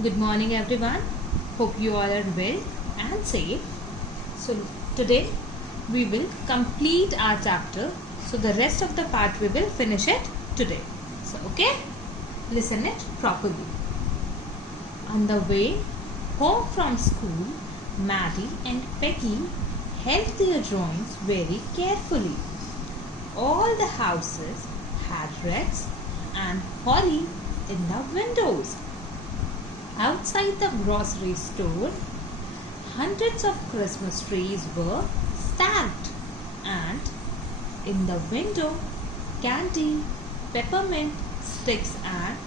Good morning, everyone. Hope you all are well and safe. So, today we will complete our chapter. So, the rest of the part we will finish it today. So, okay, listen it properly. On the way home from school, Maddie and Peggy held their drawings very carefully. All the houses had wreaths and holly in the windows. Outside the grocery store, hundreds of Christmas trees were stacked, and in the window, candy, peppermint sticks, and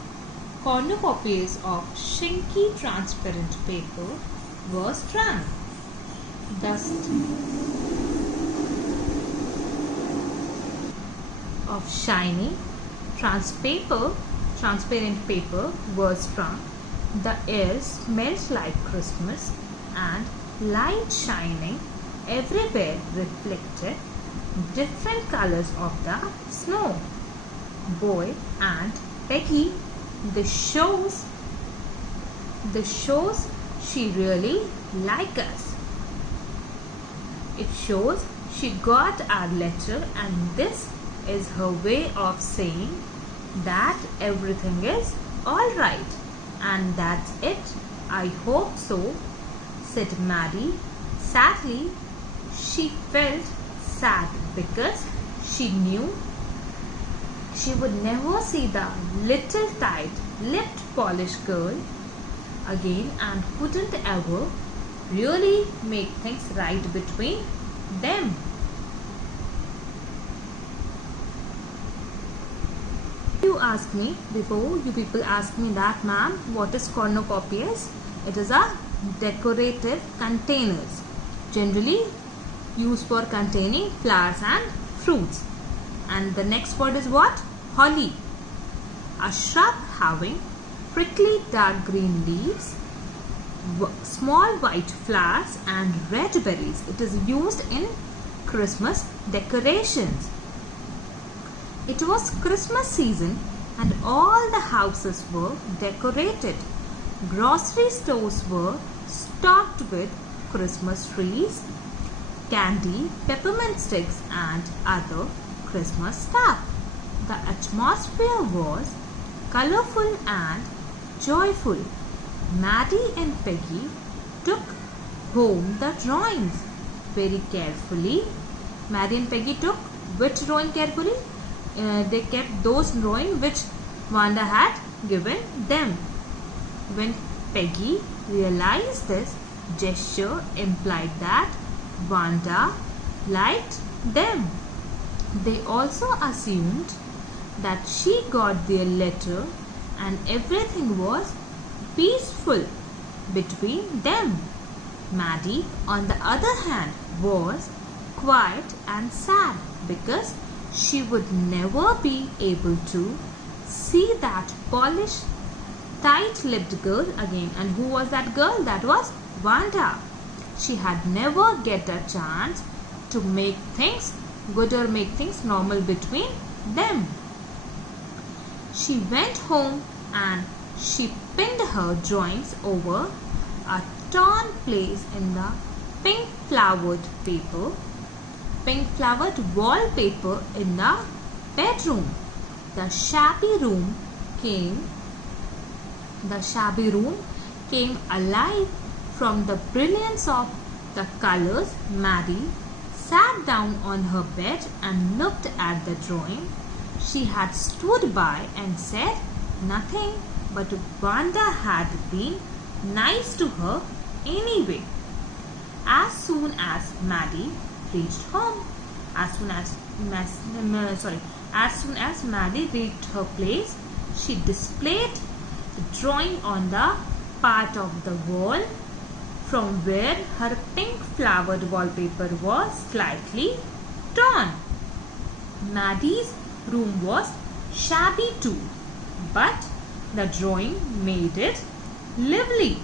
cornucopias of shinky transparent paper were strung. Dust of shiny transparent paper was strung. The air smelled like Christmas, and light shining everywhere reflected different colors of the snow. Boy and Peggy, the shows she really like us. It shows she got our letter, and this is her way of saying that everything is all right. And that's it. I hope so, said Maddie. Sadly, she felt sad because she knew she would never see the little tight-lipped Polish girl again and couldn't ever really make things right between them. Before you people ask me that, ma'am, what is cornucopias? It is a decorative containers generally used for containing flowers and fruits. And the next word is what? Holly, a shrub having prickly dark green leaves, small white flowers, and red berries. It is used in Christmas decorations. It was Christmas season and all the houses were decorated. Grocery stores were stocked with Christmas trees, candy, peppermint sticks, and other Christmas stuff. The atmosphere was colorful and joyful. Maddie and Peggy took home the drawings very carefully. Maddie and Peggy took which drawing carefully? They kept those drawings which Wanda had given them. When Peggy realized this gesture implied that Wanda liked them. They also assumed that she got their letter and everything was peaceful between them. Maddie, on the other hand, was quiet and sad because she would never be able to see that Polish tight-lipped girl again. And who was that girl? That was Wanda. She had never get a chance to make things good or make things normal between them. She went home and she pinned her drawings over a torn place in the pink flowered wallpaper in the bedroom. The shabby room came alive from the brilliance of the colors. Maddie sat down on her bed and looked at the drawing. She had stood by and said nothing, but Wanda had been nice to her anyway. As soon as Maddie reached home, as soon as Maddie reached her place, she displayed the drawing on the part of the wall from where her pink flowered wallpaper was slightly torn. Maddie's room was shabby too, but the drawing made it lively.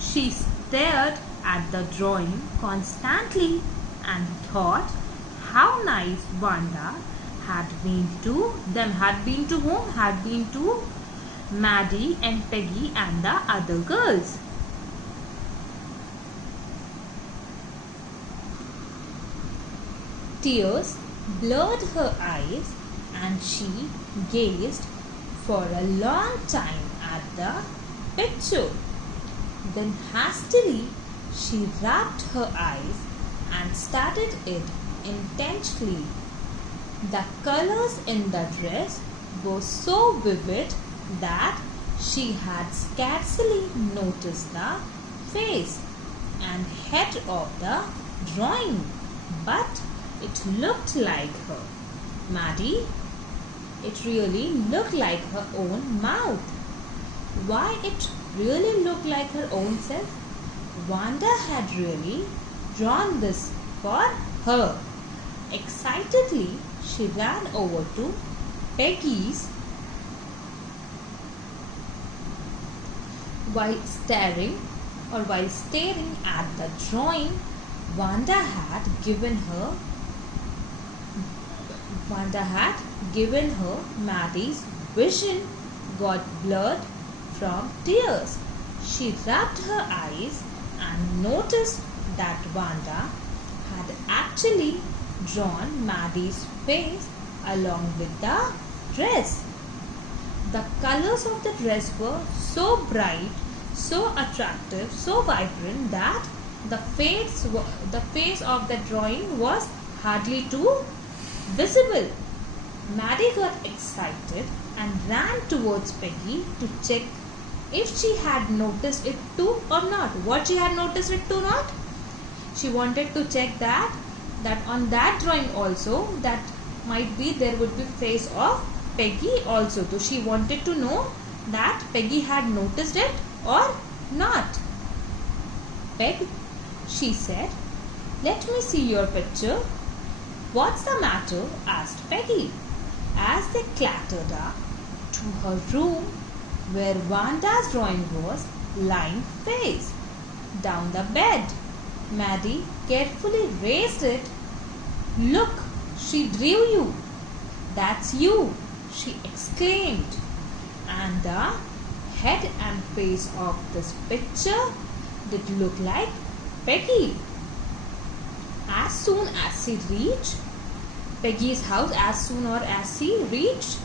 She stared at the drawing constantly and thought how nice Wanda had been to whom? Had been to Maddie and Peggy and the other girls. Tears blurred her eyes and she gazed for a long time at the picture. Then hastily she rubbed her eyes and studied it intently. The colors in the dress were so vivid that she had scarcely noticed the face and head of the drawing, but it looked like her. Maddie, it really looked like her own mouth. Why it really looked like her own self? Wanda had really drawn this for her. Excitedly, she ran over to Peggy's. While staring at the drawing, Wanda had given her Maddie's vision got blurred from tears. She rubbed her eyes and noticed that Wanda had actually drawn Maddie's face along with the dress. The colors of the dress were so bright, so attractive, so vibrant that the face of the drawing was hardly too visible. Maddie got excited and ran towards Peggy to check if she had noticed it too or not. What she had noticed it too not? She wanted to check that on that drawing also, that might be there would be face of Peggy also. So she wanted to know that Peggy had noticed it or not. Peg, she said, let me see your picture. What's the matter? Asked Peggy, as they clattered up to her room where Wanda's drawing was lying face down the bed. Maddie carefully raised it. Look, she drew you. That's you, she exclaimed. And the head and face of this picture did look like Peggy. As soon as she reached Peggy's house, reached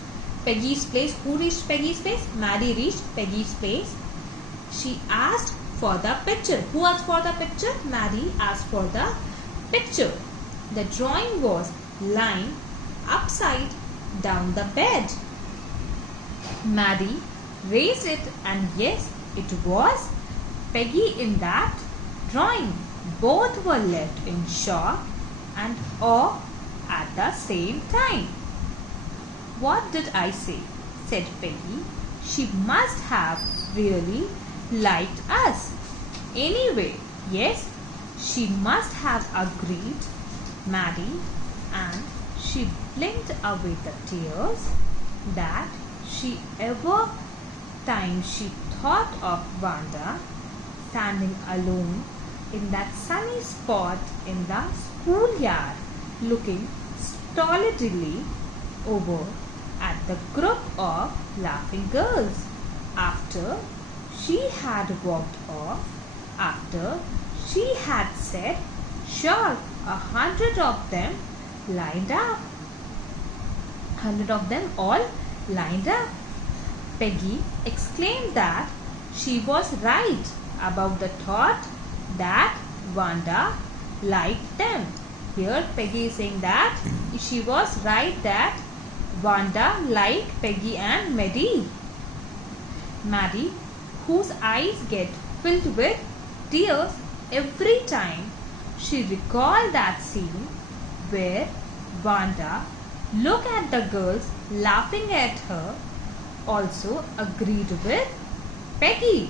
Peggy's place. Who reached Peggy's place? Maddie reached Peggy's place. She asked for the picture. Who asked for the picture? Maddie asked for the picture. The drawing was lying upside down the bed. Maddie raised it and yes, it was Peggy in that drawing. Both were left in shock and awe at the same time. What did I say? Said Peggy. She must have really liked us. Anyway, yes, she must have agreed, Maddie, and she blinked away the tears that she ever time she thought of Wanda standing alone in that sunny spot in the schoolyard, looking stolidly over at the group of laughing girls. After she had walked off, after she had said, sure, 100 of them lined up. 100 of them all lined up. Peggy exclaimed that she was right about the thought that Wanda liked them. Here Peggy is saying that she was right that Wanda liked Peggy and Maddie. Maddie, whose eyes get filled with tears every time she recalled that scene where Wanda looked at the girls laughing at her, also agreed with Peggy.